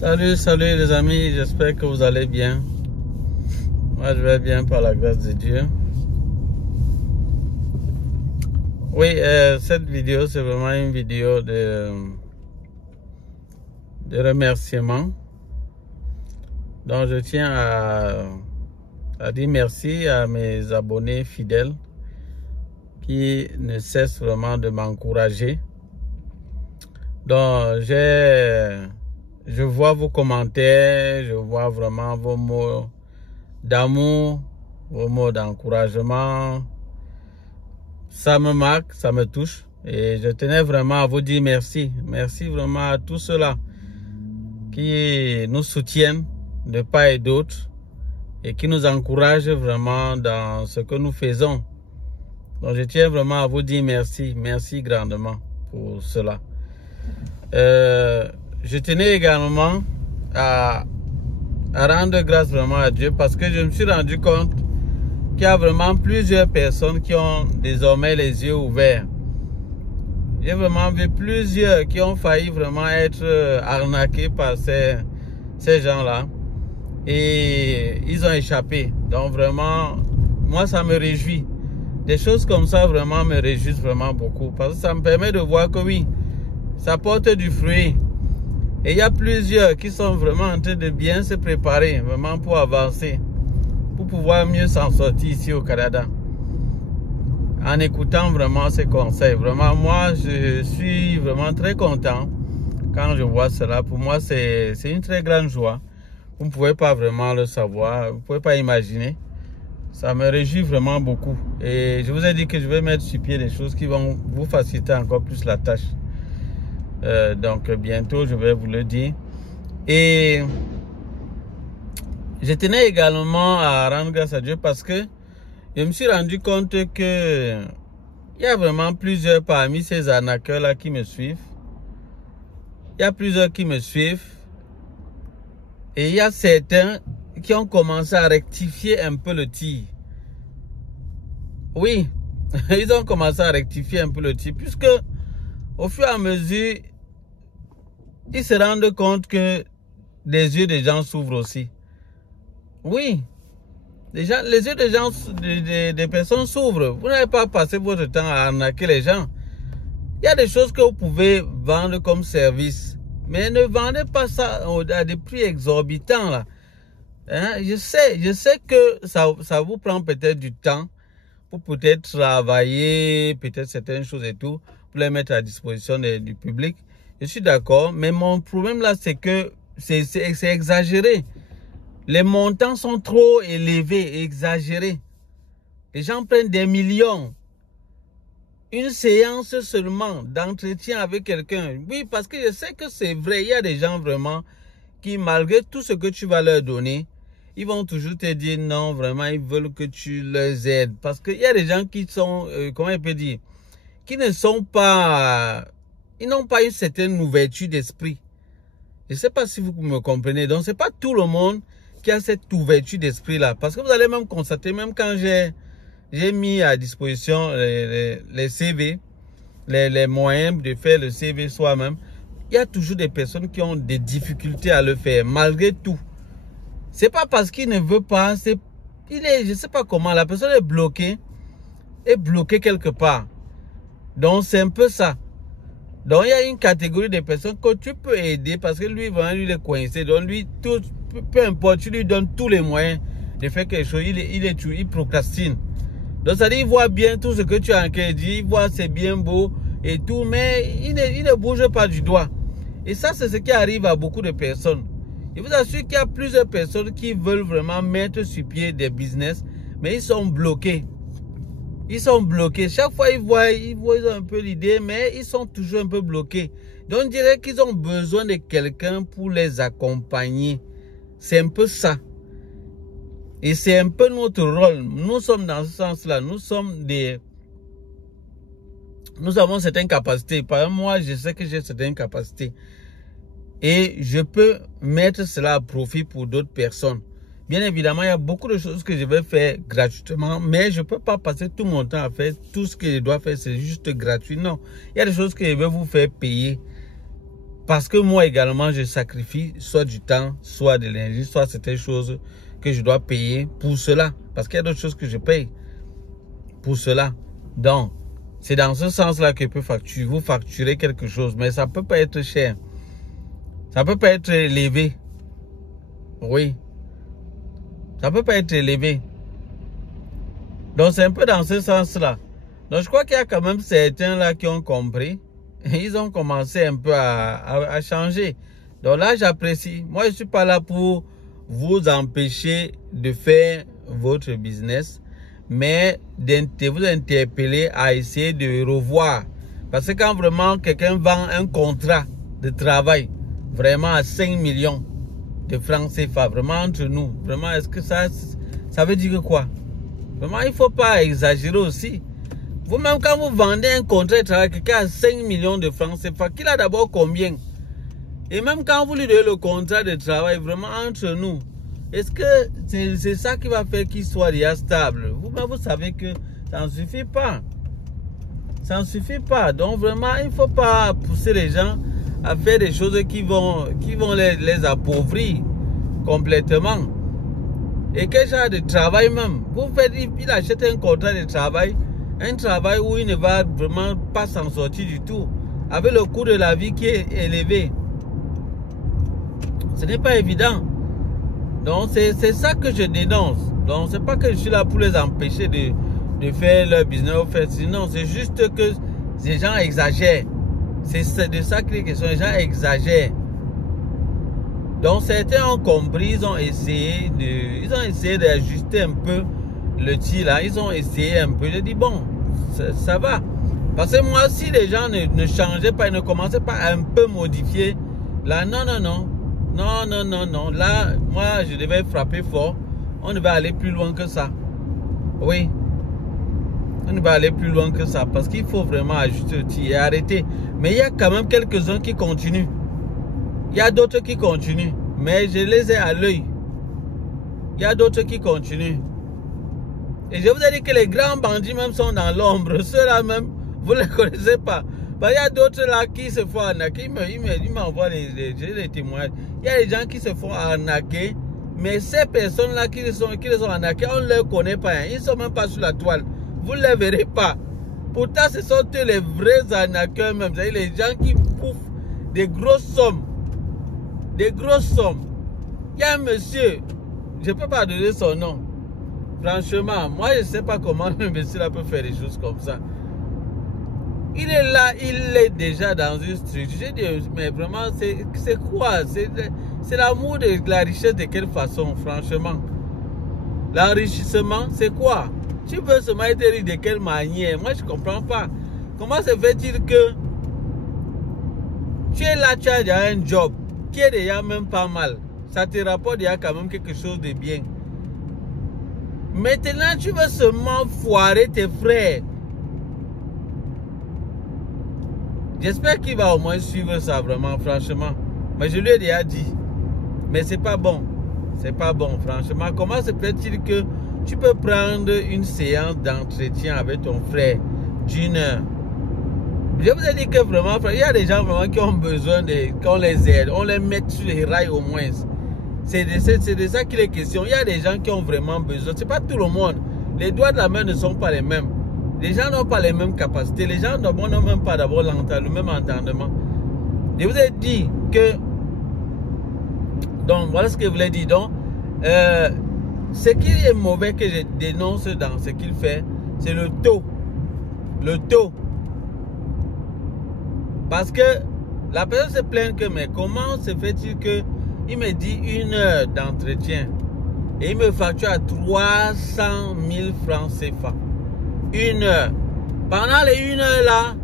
Salut les amis, j'espère que vous allez bien. Moi je vais bien par la grâce de Dieu. Oui, cette vidéo c'est vraiment une vidéo de remerciement. Donc je tiens à dire merci à mes abonnés fidèles qui ne cessent vraiment de m'encourager. Donc je vois vos commentaires, je vois vraiment vos mots d'amour, vos mots d'encouragement. Ça me marque, ça me touche. Et je tenais vraiment à vous dire merci. Merci vraiment à tous ceux-là qui nous soutiennent de part et d'autre et qui nous encouragent vraiment dans ce que nous faisons. Donc je tiens vraiment à vous dire merci. Merci grandement pour cela. Je tenais également à rendre grâce vraiment à Dieu parce que je me suis rendu compte qu'il y a vraiment plusieurs personnes qui ont désormais les yeux ouverts. J'ai vraiment vu plusieurs qui ont failli vraiment être arnaqués par ces gens-là et ils ont échappé. Donc vraiment, moi ça me réjouit. Des choses comme ça vraiment me réjouissent vraiment beaucoup parce que ça me permet de voir que oui, ça porte du fruit. Et il y a plusieurs qui sont vraiment en train de bien se préparer, vraiment pour avancer, pour pouvoir mieux s'en sortir ici au Canada. En écoutant vraiment ces conseils. Vraiment, moi, je suis vraiment très content quand je vois cela. Pour moi, c'est une très grande joie. Vous ne pouvez pas vraiment le savoir, vous ne pouvez pas imaginer. Ça me réjouit vraiment beaucoup. Et je vous ai dit que je vais mettre sur pied des choses qui vont vous faciliter encore plus la tâche. Donc bientôt je vais vous le dire. Et je tenais également à rendre grâce à Dieu parce que je me suis rendu compte que il y a vraiment plusieurs parmi ces arnaqueurs là qui me suivent. Il y a plusieurs qui me suivent et il y a certains qui ont commencé à rectifier un peu le tir. Oui, ils ont commencé à rectifier un peu le tir puisque au fur et à mesure ils se rendent compte que les yeux des gens s'ouvrent aussi. Oui, les yeux des gens, des personnes s'ouvrent. Vous n'avez pas passé votre temps à arnaquer les gens. Il y a des choses que vous pouvez vendre comme service, mais ne vendez pas ça à des prix exorbitants là. Hein? Je sais que ça vous prend peut-être du temps pour peut-être travailler, peut-être certaines choses et tout, pour les mettre à disposition du public. Je suis d'accord, mais mon problème là, c'est que c'est exagéré. Les montants sont trop élevés, exagérés. Les gens prennent des millions. Une séance seulement d'entretien avec quelqu'un. Oui, parce que je sais que c'est vrai, il y a des gens vraiment qui, malgré tout ce que tu vas leur donner, ils vont toujours te dire non, vraiment, ils veulent que tu les aides. Parce qu'il y a des gens qui sont, comment on peut dire, qui ne sont pas... Ils n'ont pas une certaine ouverture d'esprit. Je ne sais pas si vous me comprenez. Donc, ce n'est pas tout le monde qui a cette ouverture d'esprit-là. Parce que vous allez même constater, même quand j'ai mis à disposition les CV, les moyens de faire le CV soi-même, il y a toujours des personnes qui ont des difficultés à le faire, malgré tout. Ce n'est pas parce qu'il ne veut pas, je ne sais pas comment, la personne est bloquée quelque part. Donc, c'est un peu ça. Donc, il y a une catégorie de personnes que tu peux aider parce que lui, vraiment, lui, il est coincé. Donc, lui, peu importe, tu lui donnes tous les moyens de faire quelque chose. Il procrastine. Donc, ça dit, il voit bien tout ce que tu as en crédit. Il voit c'est bien beau et tout, mais il ne bouge pas du doigt. Et ça, c'est ce qui arrive à beaucoup de personnes. Je vous assure qu'il y a plusieurs personnes qui veulent vraiment mettre sur pied des business, mais ils sont bloqués. Ils sont bloqués. Chaque fois, ils voient ils ont un peu l'idée, mais ils sont toujours un peu bloqués. Donc, on dirait qu'ils ont besoin de quelqu'un pour les accompagner. C'est un peu ça. Et c'est un peu notre rôle. Nous sommes dans ce sens-là. Nous avons certaines capacités. Par exemple, moi, je sais que j'ai certaines capacités. Et je peux mettre cela à profit pour d'autres personnes. Bien évidemment, il y a beaucoup de choses que je vais faire gratuitement, mais je ne peux pas passer tout mon temps à faire tout ce que je dois faire, c'est juste gratuit. Non, il y a des choses que je vais vous faire payer. Parce que moi également, je sacrifie soit du temps, soit de l'énergie, soit certaines choses que je dois payer pour cela. Parce qu'il y a d'autres choses que je paye pour cela. Donc, c'est dans ce sens-là que vous facturez quelque chose. Mais ça ne peut pas être cher. Ça ne peut pas être élevé. Oui. Ça ne peut pas être élevé. Donc, c'est un peu dans ce sens-là. Donc, je crois qu'il y a quand même certains là qui ont compris. Ils ont commencé un peu à changer. Donc là, j'apprécie. Moi, je ne suis pas là pour vous empêcher de faire votre business, mais de vous interpeller à essayer de revoir. Parce que quand vraiment quelqu'un vend un contrat de travail, vraiment à 5 millions de francs CFA, vraiment entre nous, vraiment, est-ce que ça veut dire quoi? Vraiment, il ne faut pas exagérer aussi. Vous-même, quand vous vendez un contrat de travail, quelqu'un a 5 millions de francs CFA, qu'il a d'abord combien? Et même quand vous lui donnez le contrat de travail, vraiment entre nous, est-ce que c'est ça qui va faire qu'il soit déjà stable? Vous-même, vous savez que ça ne suffit pas. Ça ne suffit pas. Donc vraiment, il ne faut pas pousser les gens à faire des choses qui vont les appauvrir complètement. Et quel genre de travail même? Vous faites, il achète un contrat de travail. Un travail où il ne va vraiment pas s'en sortir du tout. Avec le coût de la vie qui est élevé. Ce n'est pas évident. Donc c'est ça que je dénonce. Donc c'est pas que je suis là pour les empêcher de faire leur business. Sinon c'est juste que les gens exagèrent. C'est de ça que les questions. Les gens exagèrent. Donc certains ont compris. Ils ont essayé d'ajuster un peu le tir là, ils ont essayé un peu. Je dis bon, ça va. Parce que moi, si les gens ne changeaient pas, ils ne commençaient pas à un peu modifier, là, non. Là, moi, je devais frapper fort. On devait aller plus loin que ça. Oui. On devait aller plus loin que ça. Parce qu'il faut vraiment ajuster le tir et arrêter. Mais il y a quand même quelques-uns qui continuent. Il y a d'autres qui continuent. Mais je les ai à l'œil. Il y a d'autres qui continuent. Et je vous ai dit que les grands bandits même sont dans l'ombre. Ceux-là même, vous ne les connaissez pas. Il y a d'autres là qui se font arnaquer. Ils m'envoient les témoignages. Il y a des gens qui se font arnaquer. Mais ces personnes-là qui les ont arnaqués, on ne les connaît pas. Ils ne sont même pas sur la toile. Vous ne les verrez pas. Pourtant, ce sont eux les vrais arnaqueurs même. C'est-à-dire les gens qui bouffent des grosses sommes. Des grosses sommes. Il y a un monsieur, je ne peux pas donner son nom. Franchement, moi je ne sais pas comment le monsieur là peut faire des choses comme ça. Il est là, il est déjà dans une structure. J'ai dit, mais vraiment, c'est quoi? C'est l'amour de la richesse de quelle façon, franchement? L'enrichissement, c'est quoi? Tu veux seulement être riche de quelle manière? Moi je ne comprends pas. Comment se fait-il que tu es là, tu as déjà un job qui est déjà même pas mal. Ça te rapporte déjà quand même quelque chose de bien. Maintenant, tu veux seulement foirer tes frères. J'espère qu'il va au moins suivre ça vraiment, franchement. Mais je lui ai déjà dit. Mais c'est pas bon. C'est pas bon, franchement. Comment se fait-il que tu peux prendre une séance d'entretien avec ton frère d'1 heure? Je vous ai dit que vraiment, il y a des gens vraiment qui ont besoin qu'on les aide. On les met sur les rails au moins. C'est de ça qu'il est question. Il y a des gens qui ont vraiment besoin. Ce n'est pas tout le monde. Les doigts de la main ne sont pas les mêmes. Les gens n'ont pas les mêmes capacités. Les gens n'ont même pas d'abord le même entendement. Je vous ai dit que... Donc, voilà ce que je voulais dire. Donc, ce qui est mauvais que je dénonce dans ce qu'il fait, c'est le taux. Le taux. Parce que la personne se plaint que, mais comment se fait-il que il me dit 1 heure d'entretien et il me facture à 300 000 francs CFA. 1 heure. Pendant les 1 heure là,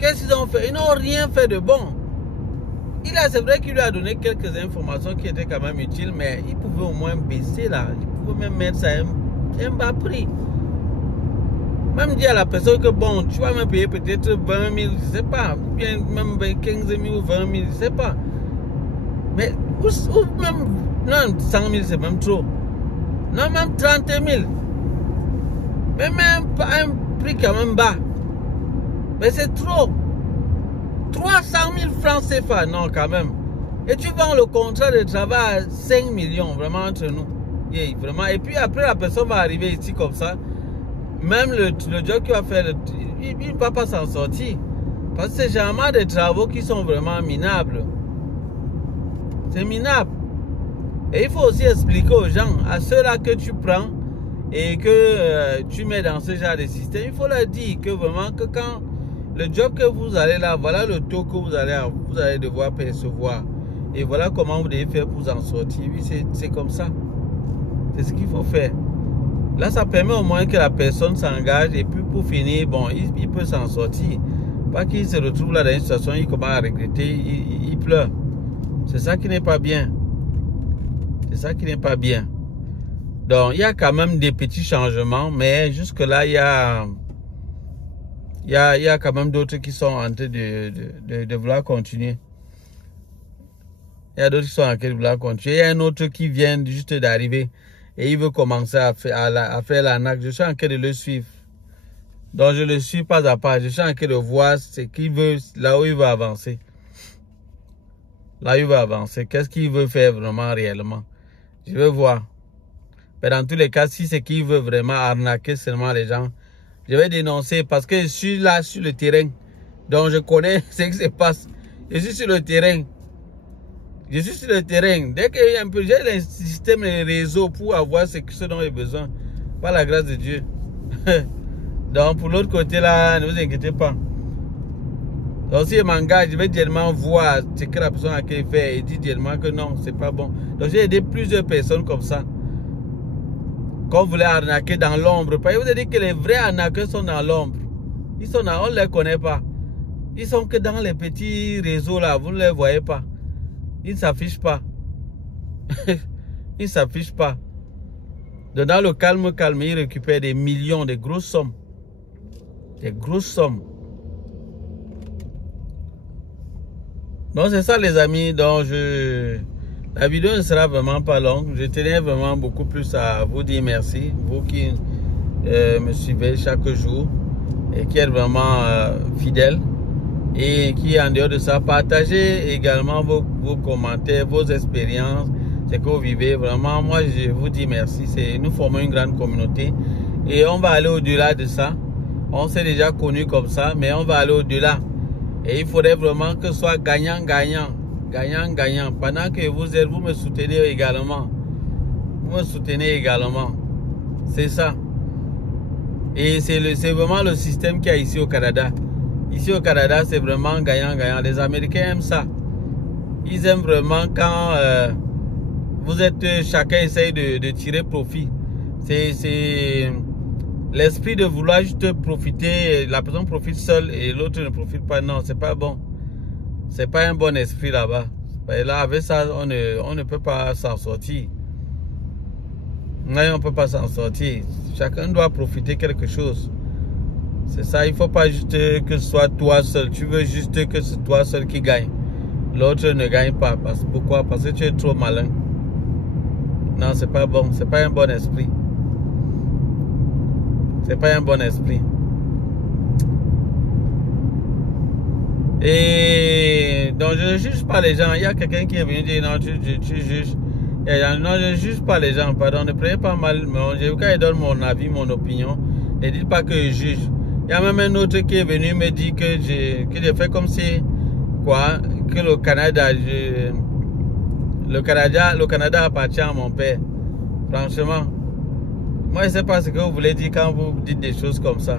qu'est-ce qu'ils ont fait? Ils n'ont rien fait de bon. C'est vrai qu'il lui a donné quelques informations qui étaient quand même utiles, mais il pouvait au moins baisser là. Il pouvait même mettre ça à un bas prix. Même dire à la personne que bon, tu vas me payer peut-être 20 000, je ne sais pas, ou bien même 15 000 ou 20 000, je ne sais pas. Mais, ou même, non, 100 000 c'est même trop. Non, même 30 000. Mais même pas un prix quand même bas. Mais c'est trop. 300 000 francs CFA, non quand même. Et tu vends le contrat de travail à 5 millions, vraiment entre nous. Yeah, vraiment. Et puis après, la personne va arriver ici comme ça. Même le job qu'il va faire, il ne va pas s'en sortir. Parce que c'est généralement des travaux qui sont vraiment minables. C'est minable. Et il faut aussi expliquer aux gens, à ceux-là que tu prends et que tu mets dans ce genre de système, il faut leur dire que vraiment que quand le job que vous allez là, voilà le taux que vous allez devoir percevoir. Et voilà comment vous devez faire pour vous en sortir. Oui, c'est comme ça. C'est ce qu'il faut faire. Là, ça permet au moins que la personne s'engage et puis pour finir, bon, il peut s'en sortir. Pas qu'il se retrouve là dans une situation, il commence à regretter, il pleure. C'est ça qui n'est pas bien. C'est ça qui n'est pas bien. Donc, il y a quand même des petits changements, mais jusque-là, il y a quand même d'autres qui sont en train de vouloir continuer. Il y a d'autres qui sont en train de vouloir continuer. Il y a un autre qui vient juste d'arriver et il veut commencer à faire l'arnaque. Je suis en train de le suivre. Donc, je le suis pas à pas. Je suis en train de voir ce qu'il veut, là où il veut avancer. Là où il veut avancer. Qu'est-ce qu'il veut faire vraiment réellement? Je veux voir. Mais dans tous les cas, si c'est qu'il veut vraiment arnaquer seulement les gens, je vais dénoncer parce que je suis là sur le terrain. Donc, je connais ce qui se passe. Je suis sur le terrain. Je suis sur le terrain. Dès qu'il y a un peu, j'ai le système et les réseaux pour avoir ce dont j'ai besoin. Par la grâce de Dieu. Donc, pour l'autre côté là, ne vous inquiétez pas. Donc, si je m'engage, je vais directement voir ce que la personne a fait et dire directement que non, c'est pas bon. Donc, j'ai aidé plusieurs personnes comme ça. Quand vous voulez arnaquer dans l'ombre, vous avez dit que les vrais arnaqueurs sont dans l'ombre. Ils sont on ne les connaît pas. Ils sont que dans les petits réseaux là, vous ne les voyez pas. Ils ne s'affichent pas. Ils ne s'affichent pas. Donc, dans le calme, ils récupèrent des millions, des grosses sommes. Des grosses sommes. Donc, c'est ça les amis. Donc, la vidéo ne sera vraiment pas longue. Je tenais vraiment beaucoup plus à vous dire merci. Vous qui me suivez chaque jour et qui êtes vraiment fidèles. Et qui, en dehors de ça, partagez également vos commentaires, vos expériences, ce que vous vivez. Vraiment, moi, je vous dis merci. Nous formons une grande communauté. Et on va aller au-delà de ça. On s'est déjà connus comme ça, mais on va aller au-delà. Et il faudrait vraiment que ce soit gagnant-gagnant. Gagnant-gagnant. Pendant que vous me soutenez également. Vous me soutenez également. C'est ça. Et c'est vraiment le système qu'il y a ici au Canada. Ici au Canada, c'est vraiment gagnant-gagnant. Les Américains aiment ça. Ils aiment vraiment quand vous êtes, chacun essaye de tirer profit. C'est l'esprit de vouloir juste profiter. La personne profite seule et l'autre ne profite pas. Non, c'est pas bon. C'est pas un bon esprit là-bas. Et là, avec ça, on ne peut pas s'en sortir. Non, on ne peut pas s'en sortir. Chacun doit profiter quelque chose. C'est ça, il ne faut pas juste que ce soit toi seul. Tu veux juste que c'est toi seul qui gagne. L'autre ne gagne pas. Pourquoi? Parce que tu es trop malin. Non, c'est pas bon. C'est pas un bon esprit. C'est pas un bon esprit. Et donc je ne juge pas les gens. Il y a quelqu'un qui est venu dire non, tu juges. Non, je ne juge pas les gens. Pardon, ne prenez pas mal. Quand je donne mon avis, mon opinion, ne dites pas que je juge. Il y a même un autre qui est venu me dire que j'ai fait comme si quoi, que le Canada appartient à mon père. Franchement, moi je ne sais pas ce que vous voulez dire quand vous dites des choses comme ça.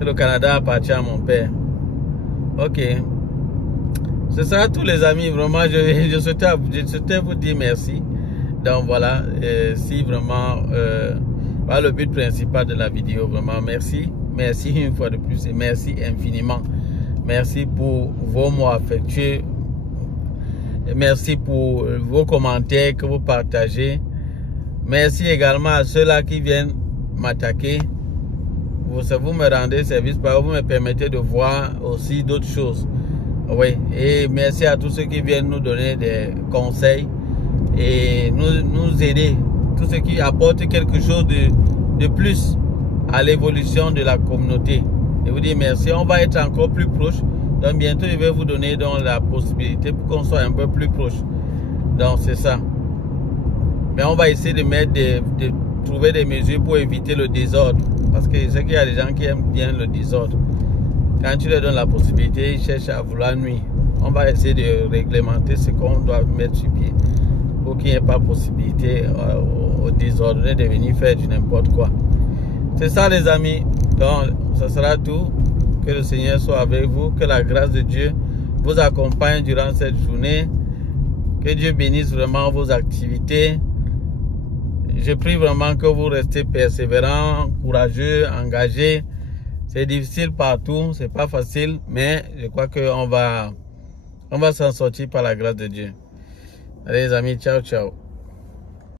Que le Canada appartient à mon père. Ok. C'est ça tous les amis. Vraiment, je souhaitais vous dire merci. Donc voilà, si vraiment voilà le but principal de la vidéo. Vraiment merci. Merci une fois de plus et merci infiniment. Merci pour vos mots affectueux. Merci pour vos commentaires que vous partagez. Merci également à ceux-là qui viennent m'attaquer. Vous me rendez service, vous me permettez de voir aussi d'autres choses. Oui, et merci à tous ceux qui viennent nous donner des conseils et nous aider. Tous ceux qui apportent quelque chose de plus à l'évolution de la communauté. Je vous dis merci. On va être encore plus proche. Donc bientôt, je vais vous donner donc la possibilité pour qu'on soit un peu plus proche. Donc c'est ça. Mais on va essayer de mettre de trouver des mesures pour éviter le désordre. Parce que je sais qu'il y a des gens qui aiment bien le désordre. Quand tu leur donnes la possibilité, ils cherchent à vouloir nuire. On va essayer de réglementer ce qu'on doit mettre sur pied pour qu'il n'y ait pas possibilité aux désordonnés de venir faire du n'importe quoi. C'est ça les amis. Donc ça sera tout. Que le Seigneur soit avec vous. Que la grâce de Dieu vous accompagne durant cette journée. Que Dieu bénisse vraiment vos activités. Je prie vraiment que vous restez persévérants, courageux, engagés. C'est difficile partout, c'est pas facile, mais je crois qu'on va s'en sortir par la grâce de Dieu. Allez les amis, ciao, ciao.